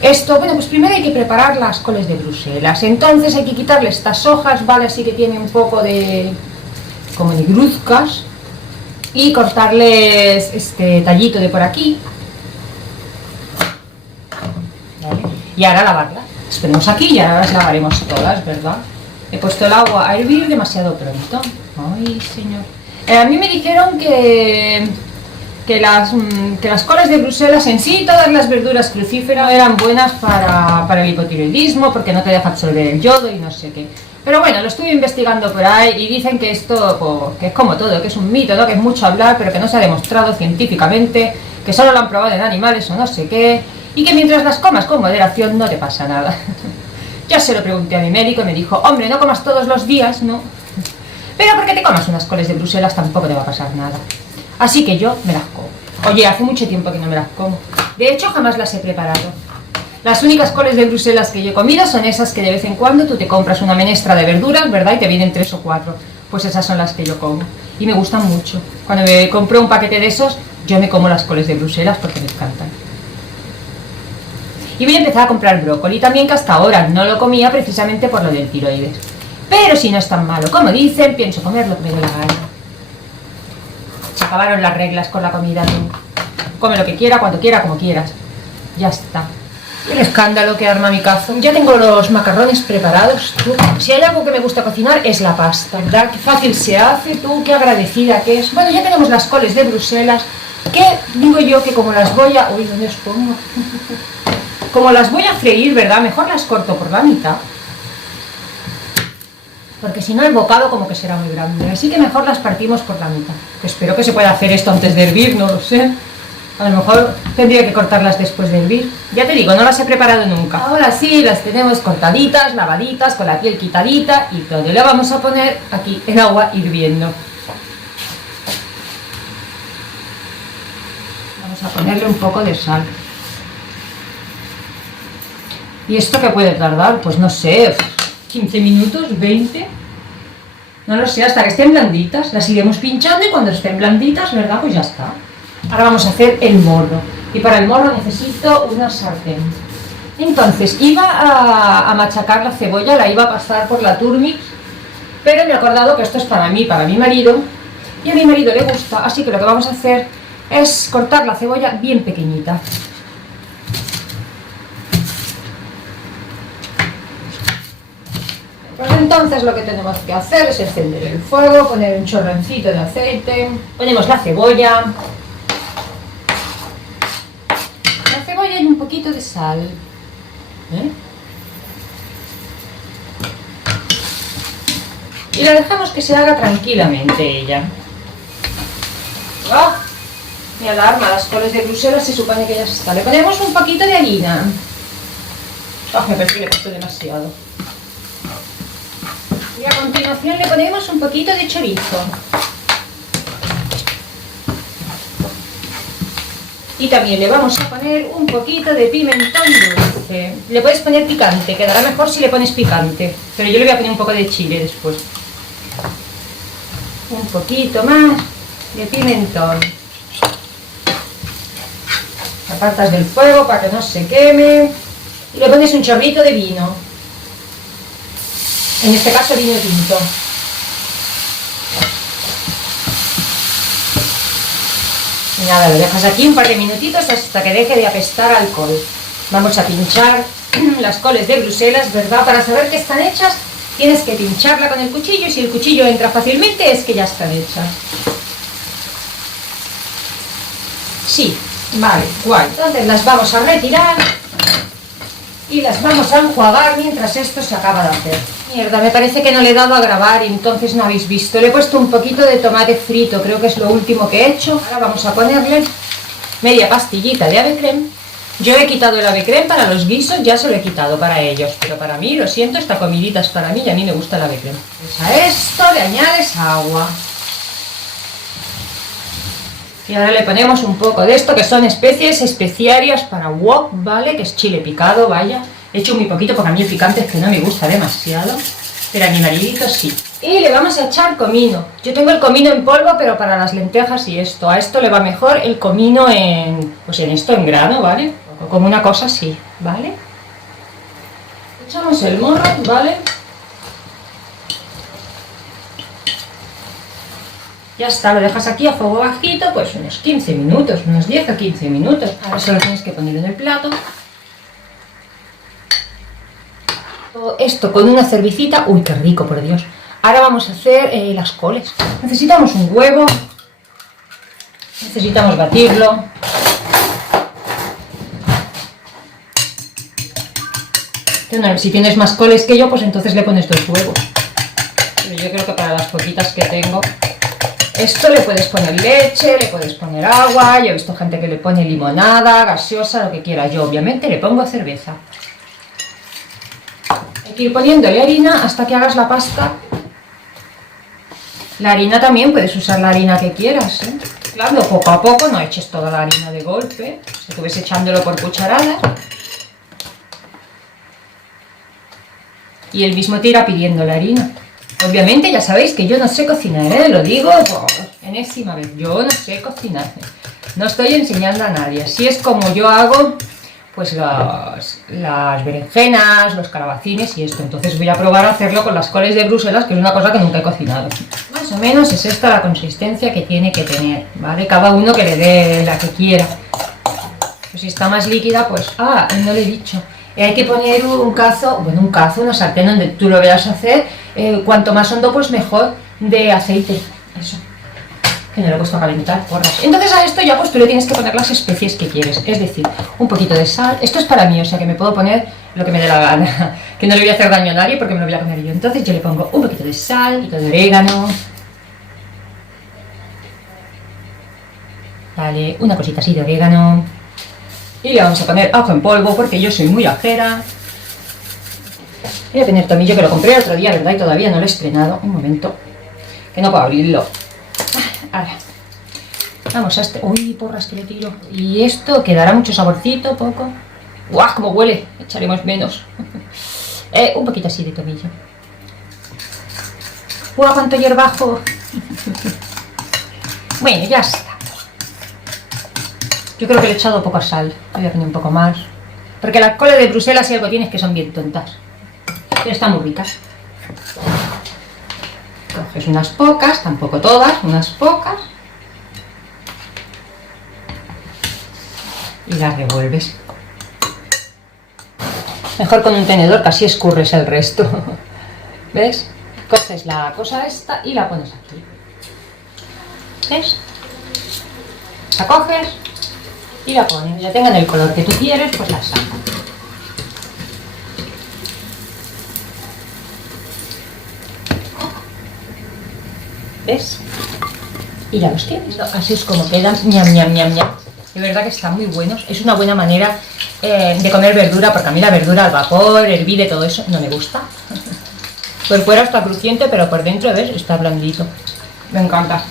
Esto, bueno, pues primero hay que preparar las coles de Bruselas. Entonces hay que quitarle estas hojas, ¿vale? Así que tiene un poco de... como negruzcas. Y cortarles este tallito de por aquí. ¿Vale? Y ahora lavarlas. Las ponemos aquí y ahora las lavaremos todas, ¿verdad? He puesto el agua a hervir demasiado pronto. Ay, señor. A mí me dijeron que las coles de Bruselas en sí, todas las verduras crucíferas eran buenas para el hipotiroidismo, porque no te deja absorber el yodo y no sé qué. Pero bueno, lo estuve investigando por ahí y dicen que esto, que es como todo, que es un mito, ¿no? Que es mucho hablar, pero que no se ha demostrado científicamente, que solo lo han probado en animales o no sé qué, y que mientras las comas con moderación no te pasa nada. Ya se lo pregunté a mi médico y me dijo, hombre, no comas todos los días, ¿no? Pero porque te comas unas coles de Bruselas tampoco te va a pasar nada. Así que yo me las como. Oye, hace mucho tiempo que no me las como. De hecho, jamás las he preparado. Las únicas coles de Bruselas que yo he comido son esas que de vez en cuando tú te compras una menestra de verduras, ¿verdad? Y te vienen 3 o 4. Pues esas son las que yo como. Y me gustan mucho. Cuando me compro un paquete de esos, yo me como las coles de Bruselas porque me encantan. Y voy a empezar a comprar brócoli también, que hasta ahora no lo comía precisamente por lo del tiroides. Pero si no es tan malo como dicen, pienso comer lo que me dé la gana. Se acabaron las reglas con la comida, tú. Come lo que quiera, cuando quiera, como quieras. Ya está. El escándalo que arma mi cazo. Ya tengo los macarrones preparados, tú. Si hay algo que me gusta cocinar es la pasta, ¿verdad? Qué fácil se hace, tú, qué agradecida que es. Bueno, ya tenemos las coles de Bruselas, que digo yo que como las voy a... Uy, ¿dónde os pongo? Como las voy a freír, ¿verdad? Mejor las corto por la mitad. Porque si no el bocado como que será muy grande. Así que mejor las partimos por la mitad. Que espero que se pueda hacer esto antes de hervir, no lo sé. A lo mejor tendría que cortarlas después de hervir. Ya te digo, no las he preparado nunca. Ahora sí, las tenemos cortaditas, lavaditas, con la piel quitadita y todo. Y le vamos a poner aquí el agua hirviendo. Vamos a ponerle un poco de sal. ¿Y esto qué puede tardar? Pues no sé, 15 minutos, 20. No lo sé, hasta que estén blanditas. Las iremos pinchando y cuando estén blanditas, ¿verdad? Pues ya está. Ahora vamos a hacer el morro. Y para el morro necesito una sartén. Entonces, iba a machacar la cebolla, la iba a pasar por la Turmix, pero me he acordado que esto es para mí, para mi marido, y a mi marido le gusta, así que lo que vamos a hacer es cortar la cebolla bien pequeñita. Pues entonces lo que tenemos que hacer es encender el fuego, poner un chorroncito de aceite, ponemos la cebolla y un poquito de sal. Y la dejamos que se haga tranquilamente ella. ¡Oh! Me alarma, las coles de Bruselas se supone que ya está. Le ponemos un poquito de harina. ¡Oh! Me parece que le he puesto demasiado. Y a continuación le ponemos un poquito de chorizo. Y también le vamos a poner un poquito de pimentón dulce. Le puedes poner picante, quedará mejor si le pones picante. Pero yo le voy a poner un poco de chile después. Un poquito más de pimentón. Apartas del fuego para que no se queme. Y le pones un chorrito de vino. En este caso vino tinto. Y nada, lo dejas aquí un par de minutitos hasta que deje de apestar alcohol. Vamos a pinchar las coles de Bruselas, ¿verdad? Para saber que están hechas, tienes que pincharla con el cuchillo y si el cuchillo entra fácilmente es que ya están hechas. Sí, vale, guay. Entonces las vamos a retirar y las vamos a enjuagar mientras esto se acaba de hacer. Mierda, me parece que no le he dado a grabar y entonces no habéis visto. Le he puesto un poquito de tomate frito, creo que es lo último que he hecho. Ahora vamos a ponerle media pastillita de ave creme. Yo he quitado el ave creme para los guisos, ya se lo he quitado para ellos. Pero para mí, lo siento, esta comidita es para mí y a mí me gusta el ave creme. Pues a esto le añades agua. Y ahora le ponemos un poco de esto, que son especies especiarias para wok, ¿vale? Que es chile picado, vaya. He hecho muy poquito porque a mí el picante es que no me gusta demasiado, pero a mi maridito sí. Y le vamos a echar comino. Yo tengo el comino en polvo, pero para las lentejas y esto. A esto le va mejor el comino en, pues en esto, en grano, ¿vale? como una cosa así, ¿vale? Echamos el morro, ¿vale? Ya está, lo dejas aquí a fuego bajito, pues unos 15 minutos, unos 10 o 15 minutos. Ahora solo tienes que ponerlo en el plato. Todo esto con una cervecita, uy, qué rico, por Dios. Ahora vamos a hacer las coles. Necesitamos un huevo, necesitamos batirlo. Si tienes más coles que yo, pues entonces le pones 2 huevos. Pero yo creo que para las poquitas que tengo... Esto le puedes poner leche, le puedes poner agua, yo he visto gente que le pone limonada, gaseosa, lo que quiera. Yo obviamente le pongo cerveza. Hay que ir poniéndole harina hasta que hagas la pasta. La harina también, puedes usar la harina que quieras, ¿eh? Claro, poco a poco, no eches toda la harina de golpe. Si tú ves echándolo por cucharadas. Y él mismo te irá pidiendo la harina. Obviamente ya sabéis que yo no sé cocinar, ¿eh? Lo digo por enésima vez, yo no sé cocinar. No estoy enseñando a nadie. Así es como yo hago pues las berenjenas, los calabacines y esto. Entonces voy a probar a hacerlo con las coles de Bruselas, que es una cosa que nunca he cocinado. Más o menos es esta la consistencia que tiene que tener, ¿vale? Cada uno que le dé la que quiera. Pues si está más líquida, pues... Ah, no le he dicho. Hay que poner un cazo, una sartén donde tú lo veas hacer, cuanto más hondo pues mejor, de aceite, eso, que no le he puesto a calentar, porras. Entonces a esto ya pues tú le tienes que poner las especies que quieres, es decir, un poquito de sal, esto es para mí, o sea que me puedo poner lo que me dé la gana, que no le voy a hacer daño a nadie porque me lo voy a poner yo. Entonces yo le pongo un poquito de sal, un poquito de orégano, vale, una cosita así de orégano. Y le vamos a poner ajo en polvo porque yo soy muy ajera. Voy a poner tomillo que lo compré el otro día, ¿verdad? Y todavía no lo he estrenado. Un momento, que no puedo abrirlo. Ahora, vamos a este... Uy, porras que le tiro. Y esto quedará mucho saborcito, poco. ¡Guau! ¡Cómo huele! Echaremos menos. Un poquito así de tomillo. ¡Guau! ¡Cuánto hierbajo! Bueno, ya está. Yo creo que le he echado poca sal, voy a poner un poco más. Porque las coles de Bruselas, si algo tienes, que son bien tontas. Pero están muy ricas. Coges unas pocas, tampoco todas, unas pocas. Y las revuelves. Mejor con un tenedor, que así escurres el resto. ¿Ves? Coges la cosa esta y la pones aquí. ¿Ves? La coges y la pones, ya tengan el color que tú quieres, pues la sacas. ¿Ves? Y ya los tienes. Así es como quedan, ñam, ñam, ñam, ñam. De verdad que están muy buenos. Es una buena manera de comer verdura, porque a mí la verdura al vapor, hervir y todo eso, no me gusta. Por fuera está crujiente, pero por dentro, ¿ves? Está blandito. Me encanta.